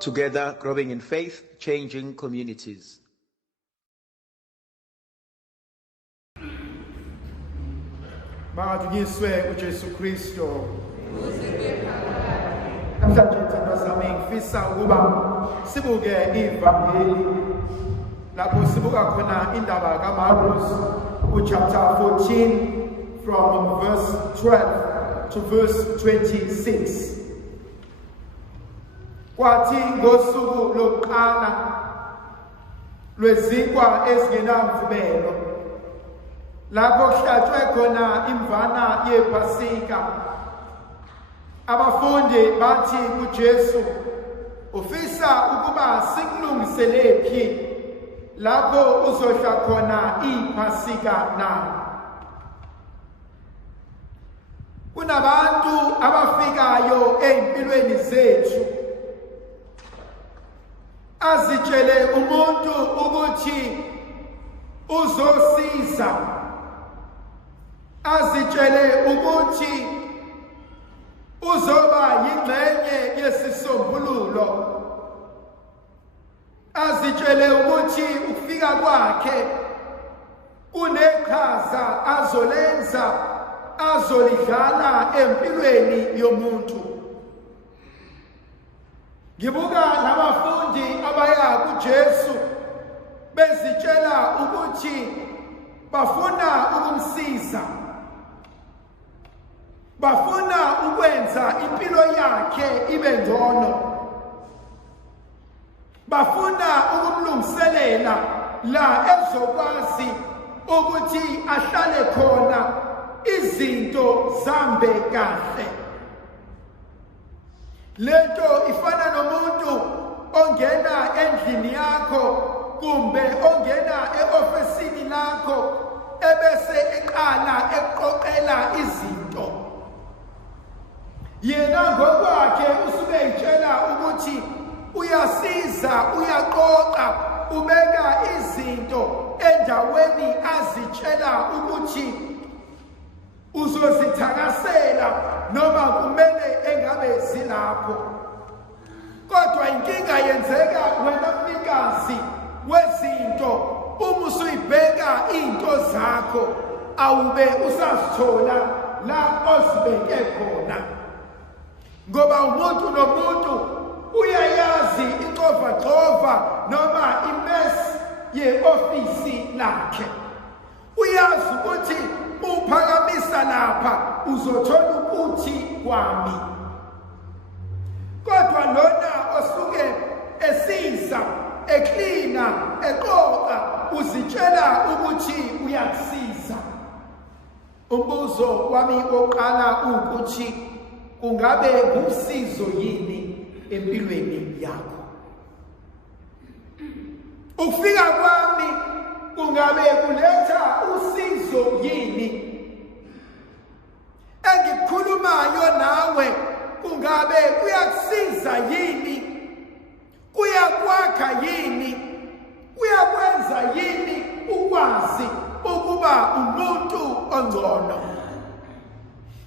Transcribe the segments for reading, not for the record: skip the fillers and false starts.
Together, growing in faith, changing communities. Makathunyiswe uJesu Kristo. Namhlanje thandwa sami ngifisa ukuba sibuke ivangeli lapho sibuka khona indaba kaMarkus chapter 14 from verse 12 to verse 26. Kwathi ngosuku lokuqala lwezinkwa ezingenamvubelo lapho kuhlatshwe khona imvana yePasika, abafundi bathi kuJesu, ufisa ukuba sikulungiselephi lapho uzodla khona iPasika na? Kunabantu abafikayo empilweni zethu azitshele umuntu ukuthi uzosiza, azitshele ukuthi uzoba yingxenye yesisombululo, azitshele ukuthi ukufika kwakhe kuneqhaza azolenza, azolidlala empilweni yomuntu. Ngibuka labafundi abaya kuJesu bezitshela ukuthi bafuna ukumsiza, bafuna ukwenza impilo yakhe ibe ngcono, bafuna ukumlungiselela la ezokwazi ukuthi ahlale khona izinto zambe kahle. Lento ifana nomuntu ongena endlini yakho kumbe ongena eofisini lakho ebese eqala eqoqela izinto. Yena ngokwakhe usuke etshela ukuthi uyasiza, uyaqoqa, ubeka izinto endaweni azitshela ukuthi uzozithakasela noma kumele engabe zilapho. Kodwa inkinga yenzeka wena mnikazi wezinto, uma usuyibheka into zakho awube usazithola la ozibeke khona, ngoba umuntu nomuntu uyayazi icova noma imesi ye-ofisi lakhe. Uyazi ukuthi uphakamisa lapha uzothola ukuthi kwami. Kodwa lona osuke esiza, eklina, eqoqa, uzitshela ukuthi uyakusiza. Umbuzo wami oqala ukuthi kungabe kusizo yini empilweni yakho? Ukufika kwami kungabe kuletha usizo yini? Engikukhulumayo nawe kungabe kuyakusiza yini? Kuyakwakha yini? Kuyakwenza yini ukwazi ukuba umuntu ongcono?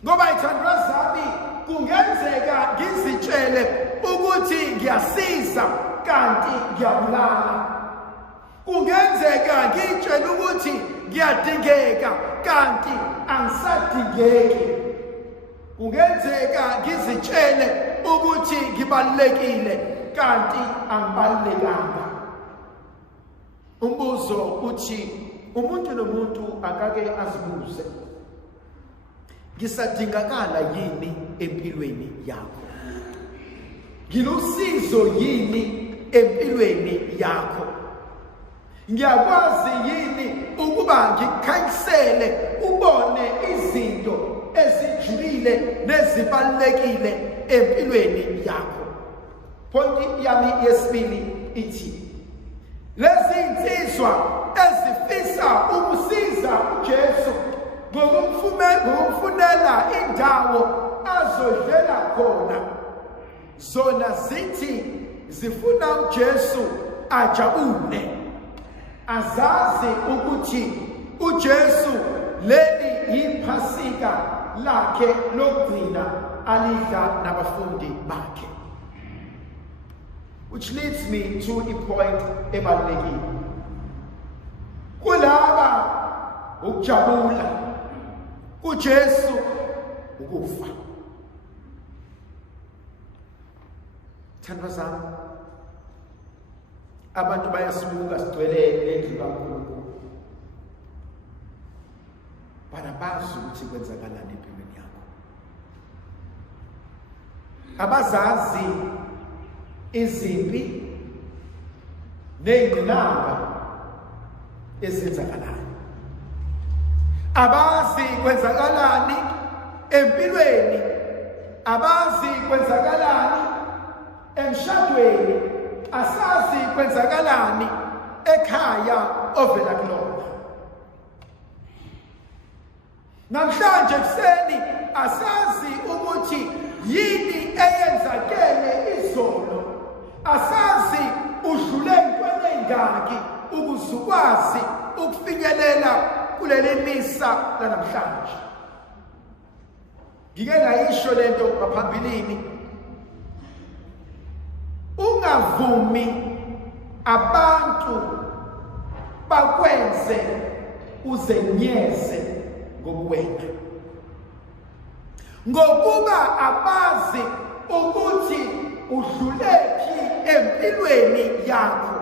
Ngoba ithandwa zami kungenzeka ngizitshele ukuthi ngiyasiza kanti ngiyabulala. Kungenzeka ngitshele ukuthi ngiyadingeka kanti angisadingeki. Kungenzeka ngizitshele ukuthi ngibalulekile kanti angibalulekanga. Umbuzo uthi umuntu nomuntu akake azibuze, ngisadingakala yini empilweni yakho? Ngilusizo yini empilweni yakho? Ngiyakwazi yini ukuba ngikukhanyisele ubone izinto ezijulile nezibalulekile empilweni yakho? Pointi yami yesibili ithi lezi insizwa ezifisa ukusiza uJesu ngokumfunela indawo azodlela khona, zona zithi zifuna uJesu ajabule, azazi ukuthi uJesu leli yiPasika lakhe lokugcina alidla nabafundi bakhe. Which leads me to a point ebalulekile. Kulaba ukujabula, kuJesu ukufa. Thandwa zami, abantu bayasibuka sigcwele endlu kaNkulunkulu, banabazi ukuthi kwenzakalani empilweni yakho. Abazazi izimpi nezingqinamba ezenzakalayo, abazi kwenzakalani empilweni, abazi kwenzakalani emshadweni, asazi kwenzakalani ekhaya ovela kulona. Namhlanje kuseni asazi ukuthi yini eyenzakele izolo, asazi udlule entweni engaki ukuze ukwazi ukufinyelela kuleli misa lanamhlanje. Ngike ngayisho lento ngaphambilini, ungavumi abantu bakwenze uzenyeze ngobuwena, ngokuba abazi ukuthi udlulephi empilweni yakho,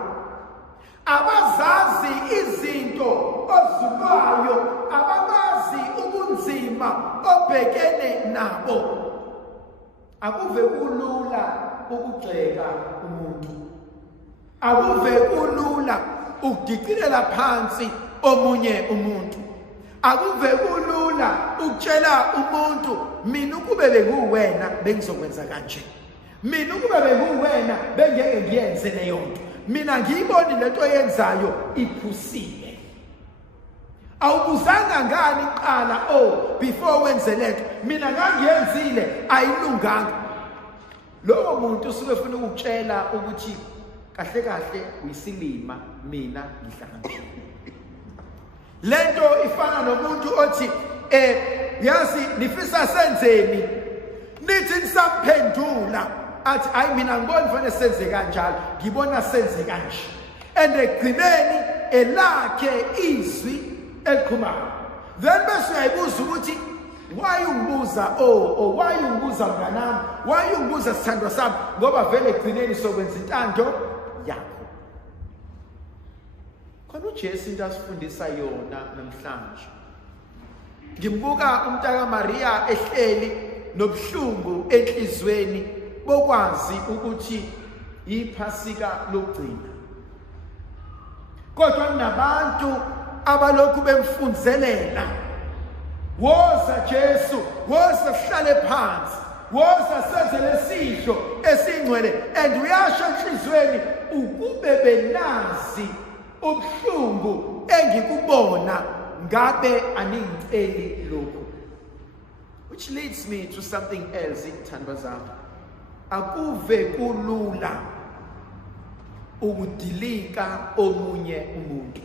abazazi izinto ozulwayo, ababazi ubunzima obhekene nabo. Akuve kulula ukugxeka umuntu, akuve kulula ukudikilela phansi omunye umuntu, akuve kulula ukutshela umuntu mina ukube benguwena bengizokwenza kanje, mina ukube benguwena bengeke ngiyenze leyo nto, mina ngiyiboni lento yenzayo iphusile. Awubuzanga ngani qala before wenze lento, mina ngangiyenzile ayilunganga. Lowo muntu usuke ufuna ukutshela ukuthi kahle kahle uyisilima, mina ngihlakaniphile. Lento ifana nomuntu othi yazi nifisa senzeni, nithi nisamphendula athi hayi mina ngibona kufanele senze kanjalo, ngibona senze kanje, and egcineni elakhe izwi eliqhumayo. Then bese uyayibuza ukuthi why ungibuza why ungibuza mnganami, why ungibuza sithandwa sami, ngoba vele egcineni sokwenza intando yakho. Khona uJesu into asifundisa yona namhlanje. Ngimbuka umntaka Maria ehleli nobuhlungu enhlizweni bokwazi ukuthi iphasika lokugcina, kodwa nabantu abalokhu bemfunzelela, woza Jesu, woza sihlale phansi, woza senze lesidlo esingcwele, and uyasho enhlizweni ukube benazi ubuhlungu engikubona ngabe aningiceli lokho. Which leads me to something else, thandwa zami. Akuve kulula ukudilika omunye umuntu.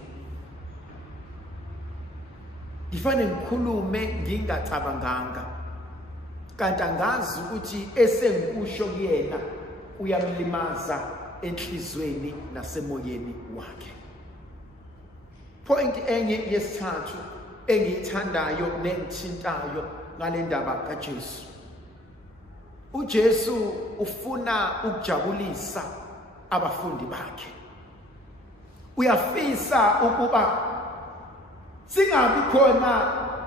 Ngifane ngikhulume ngingacabanganga, kanti angazi ukuthi esengikusho kuyena uyamlimaza enhlizweni nasemoyeni wakhe. Point enye yesithathu engiyithandayo nengithintayo ngale ndaba kaJesu. uJesu ufuna ukujabulisa abafundi bakhe. Uyafisa ukuba singabi khona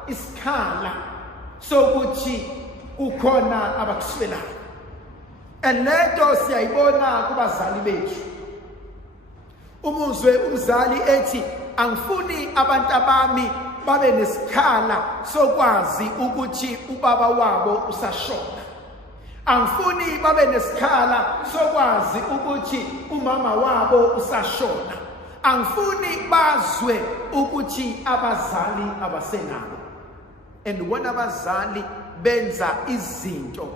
isikhala sokuthi kukhona abakuswelayo. Elento siyayibona kubazali bethu. Umuzwe umzali ethi angifuni abantu abami babe nesikhala sokwazi ukuthi ubaba wabo usashona. Angifuni babe nesikhala sokwazi ukuthi umama wabo usashona. Angifuni bazwe ukuthi abazali abasenabo. And when abazali benza izinto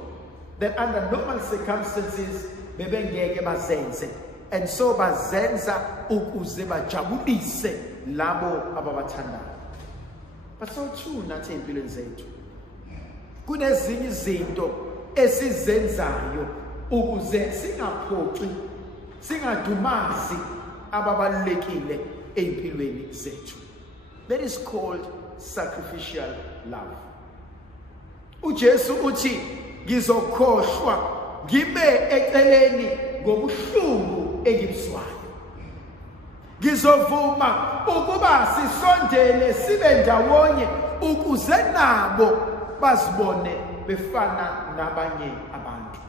that under normal circumstances bebengeke bazenze, and so bazenza ukuze bajabulise labo ababathandayo. But so true nathi empilweni zethu. Kunezinye izinto esizenzayo ukuze singaphoxi, singadumazi ababalulekile empilweni zethu. That is called sacrificial love. uJesu uthi ngizokhohlwa ngibe eceleni ngobuhlungu engibuswayo. Ngizovuma ukuba sisondele sibe ndawonye ukuze nabo bazibone befana nabanye abantu.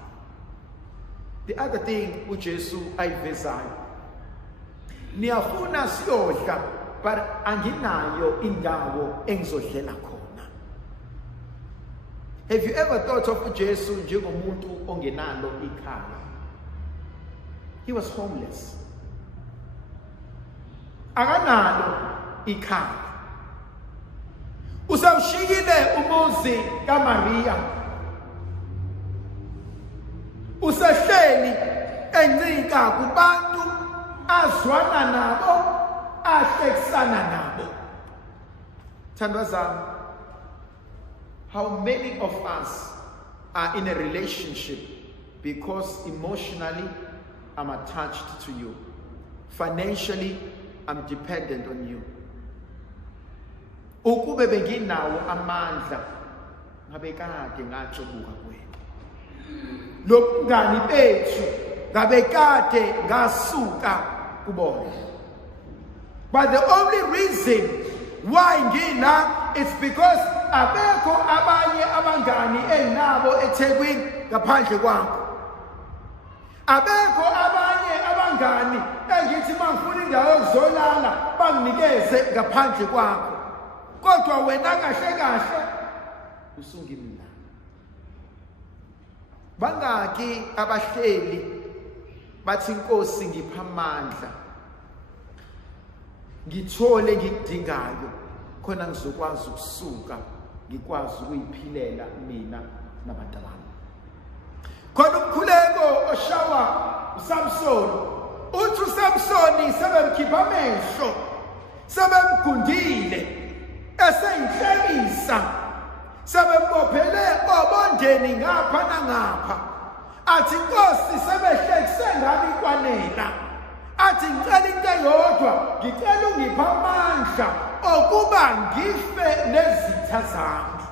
The other thing uJesu ayivezayo, niyafuna siyodla but anginayo indawo engizodlela khona. Have you ever thought of uJesu njengomuntu ongenalo ikhaya? He was homeless. Akanalo ikhaya. Usawushiyile umuzi kaMaria. Usahleli encika kubantu azwana nabo, ahlekisana nabo. Thandwa zami, how many of us are in a relationship because emotionally I'm attached to you, financially I'm dependent on you. Ukube benginawo amandla ngabe kade ngajobuka kwena. Lobungani bethu ngabe kade ngasuka kubona. But the only reason why ngina is because abekho abanye abangani enabo eThekwini ngaphandle kwakho. Abekho abanye abangani engithi mangifuna indawo yokuzolala banginikeze ngaphandle kwakho. Kodwa wena kahle kahle usungimna. Bangaki abahleli bathi Nkosi ngipha amandla, ngithole ngikudingayo khona ngizokwazi ukusuka ngikwazi ukuyiphilela mina nabantu bami. Khona umkhuleko oshawa uSamson, uthi uSamson sebemkhipha amehlo, sebemgundile, eseyinhlekisa, sebembophele obondeni ngapha nangapha. Athi Nkosi sebehlekise ngami kwanela. Athi ngicela into eyodwa, ngicela ungipha amandla okuba ngife nezitha zami.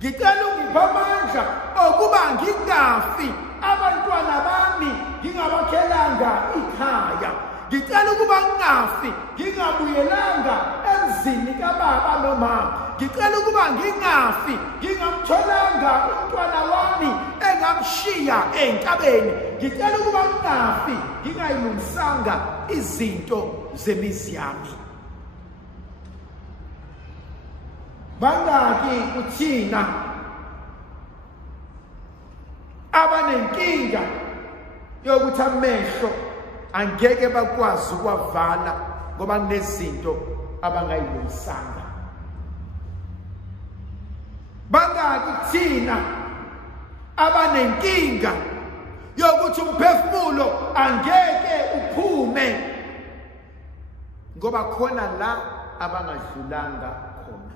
Ngicela ungipha amandla okuba ngingafi abantwana bami ngingabakhelanga ikhaya. Ngicela ukuba ngingafi ngingabuyelanga emzini kababa nomama. Ngicela ukuba ngingafi ngingamtholanga umntwana wami engamshiya entabeni. Ngicela ukuba ngingafi ngingayilungisanga izinto zemizi yami. Bangaki kuthina abanenkinga yokuthi amehlo angeke bakwazi ukwavala ngoba kunezinto abangayilungisanga. Bangaki kuthina abanenkinga yokuthi umphefumulo angeke uphume ngoba khona la abangadlulanga khona.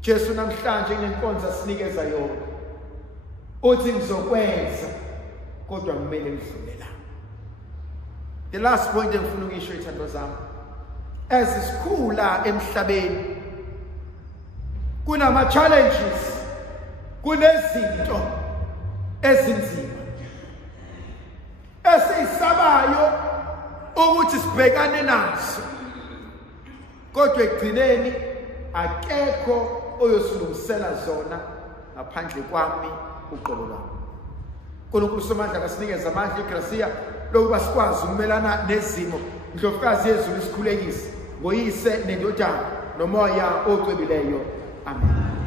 Jesu namhlanje ngenkonzo sinikeza yona uthi ngizokwenza kodwa kumele ngidlule la. The last point engifuna ukuyisho ithandwa zami, as isikhula emhlabeni kunama challenges, kunezinto ezinzima esisabayo ukuthi sibhekane nazo, kodwa ekugcineni akekho oyosilungisela zona ngaphandle kwami uqobo lwami. uNkulunkulu somandla kasinikeza amandla igracia lokuba sikwazi ukumelana nezimo. Indlovukazi yezulu isikhulekise ngoyise nendodana nomoya ocwebileyo. Amen.